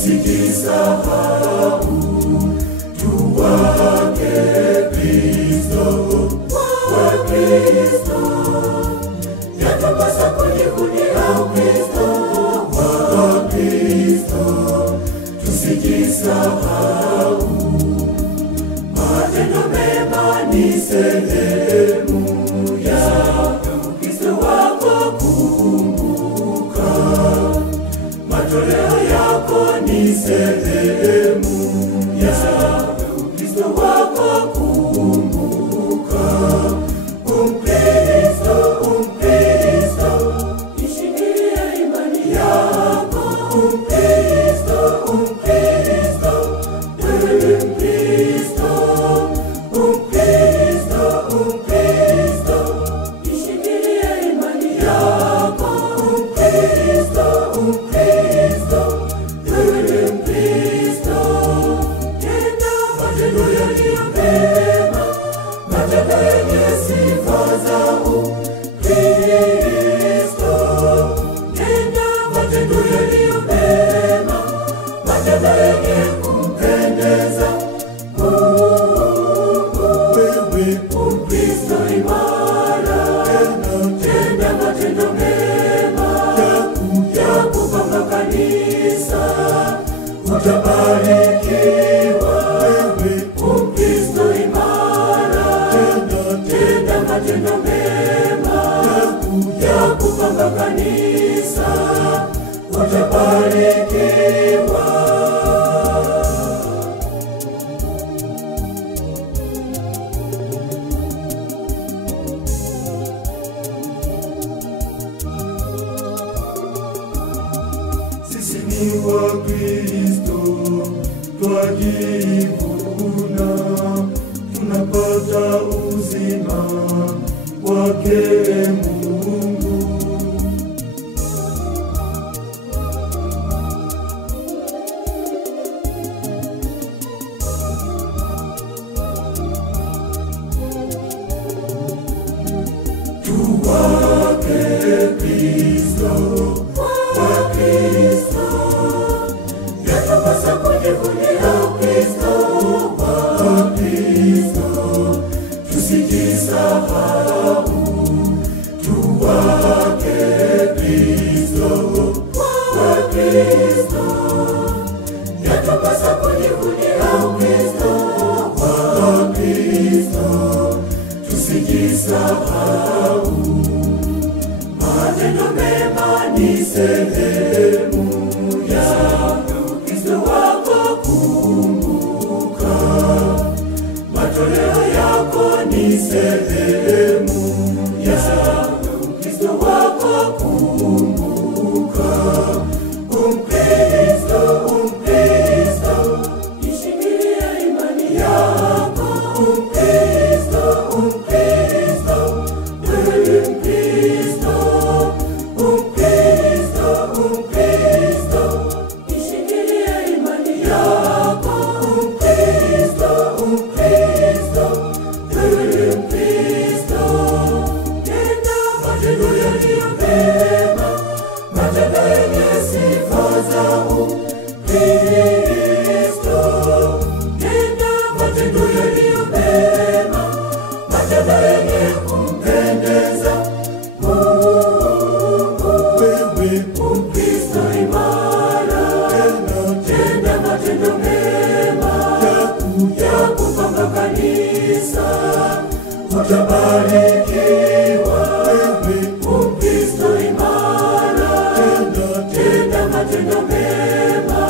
tusijisahau, tuwake Kristo, wa Kristo. Yatupasa kujivunia Kristo, wa Kristo, tusijisahau. Matendo mema ni sehemu ya Kristo wako, kumbuka. Matoleo yako ni sehemu ya Kristo wako, kumbuka. Umkristo, Umkristo, ishikilie imani yako. Umkristo, Umkristo, wewe Mkristo. Umkristo, Umkristo, ishikilie imani yako. Umkristo, Umkristo, wewe Mkristo. Tenda matendo yaliyo mema, matendo yenye sifa za Ukristo. Tenda matendo yaliyo mema, matendo yenye kumpendeza Mungu. Wewe Ukristo imara, tenda matendo mema ya kupanga kanisa, utabarikiwa. Wewe Ukristo imara, tenda matendo mema ya kupanga kanisa, utabarikiwa. Sisi ni wa Kristo, twajivuna, tunapata uzima wake Mungu. Tuwake Kristo, wa Kristo. Yatupasa kujivunia Kristo, wa Kristo, tusijisahau. Tuwake Kristo, wa Kristo. Yatupasa kujivunia Kristo, wa Kristo, tusijisahau. Matendo mema ni sehemu ya Kristo wako, kumbuka. Matoleo yako ni sehemu ya Kristo wako, kumbuka. Umkristo, Umkristo, ishikilie imani yako. Umkristo, Umkristo, wewe Mkristo. Umkristo, Umkristo, ishikilie imani yako. Umkristo, Umkristo, wewe Mkristo. Tenda matendo yaliyo mema, matendo yenye sifa za Ukristo. Tenda matendo yaliyo mema, matendo yenye kumpendeza Mungu. Wewe Ukristo imara, tenda matendo mema ya kupanga kanisa, utabarikiwa. Wewe Ukristo imara, tenda matendo mema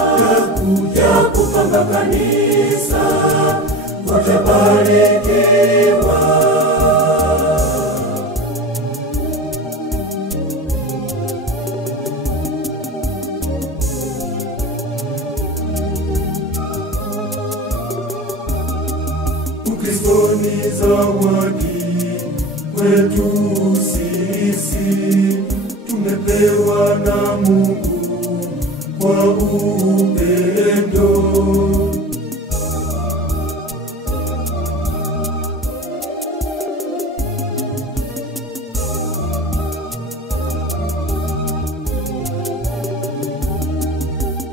ya kupanga kanisa, utabarikiwa. Ukristo ni zawadi kwetu sisi, tumepewa na Mungu kwa upendo.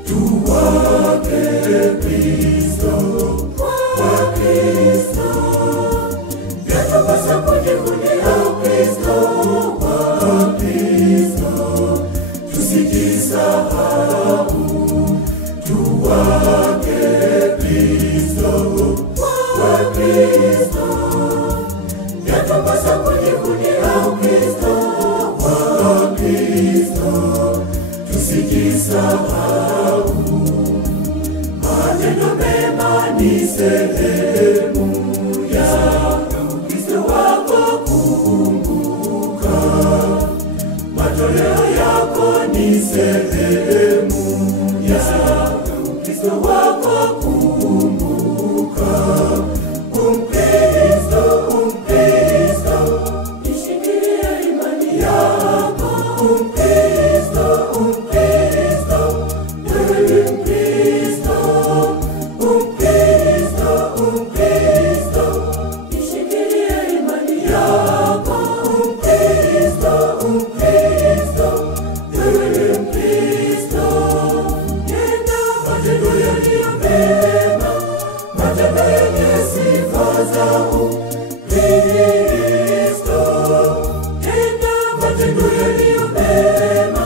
Tuwa sehemu ya Ukristo wako kukumbuka. Matoleo yako ni sehemu ya Ukristo wako kukumbuka. Umkristo, Umkristo, ishikilie imani yako. Umkristo, Umkristo, wewe ni Mkristo. Umkristo, Umkristo, ishikilie imani yako. Umkristo, Umkristo, wewe ni Mkristo. Nenda matendo yaliyo mema, matendo yenye sifa za Ukristo. Nenda matendo yaliyo mema,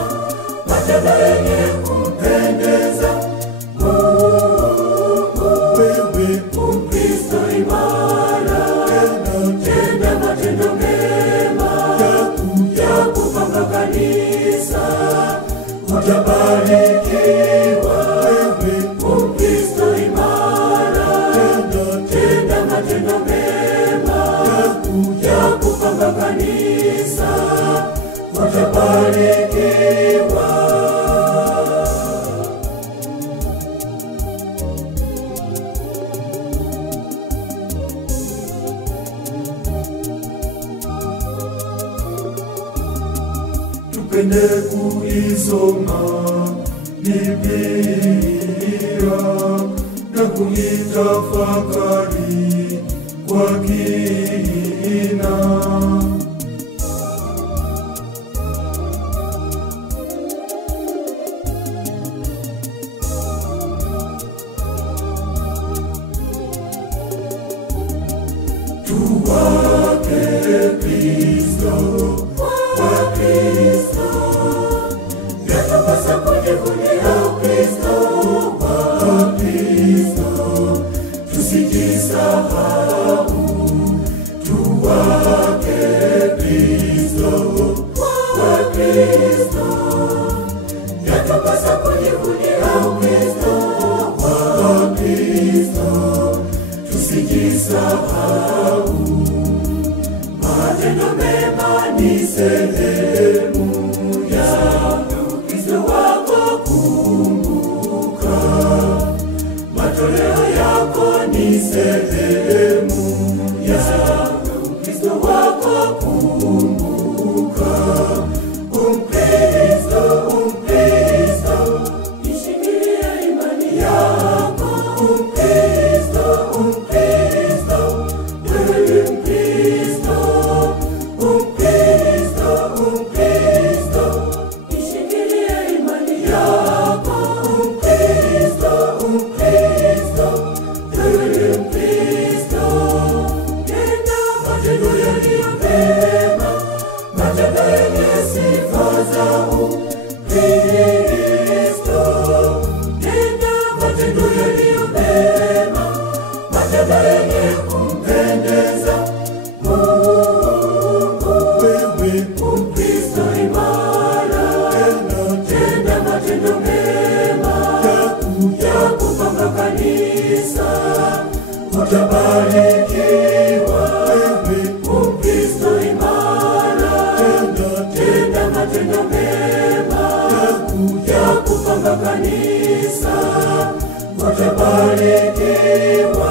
matendo yenye kumpendeza Mungu. Wewe Ukristo imara, tenda matendo mema ya kupanga kanisa, utabarikiwa. Wewe Ukristo imara, tenda matendo mema ya kupanga kanisa, utabarikiwa. Tupende kuisoma Biblia na kuitafakari kwa kina. Tuwake Kristo wa Kristo, yatupasa kujivunia Ukristo wa Kristo, tusijisahau. Tuwake Kristo wa Kristo, yatupasa kujivunia Ukristo wa Kristo, tusijisahau. Matendo mema ni sehemu ya Ukristo wako kumbuka. Matoleo yako ni sehemu ya Ukristo wako kumbuka. Umkristo, Umkristo, ishikilie imani yako. Umkristo, Umkristo, wewe ni Mkristo. Umkristo, Umkristo, ishikilie imani yako. Umkristo, Umkristo, wewe ni Mkristo. Nenda matendo yaliyo mema, matendo yenye sifa za Ukristo. Nenda matendo yaliyo mema, matendo yenye kumpendeza Mungu. Wewe Ukristo imara, tenda matendo mema ya kupanga kanisa, utabarikiwa. Wewe Ukristo imara, tenda matendo mema ya kupanga kanisa, utabarikiwa.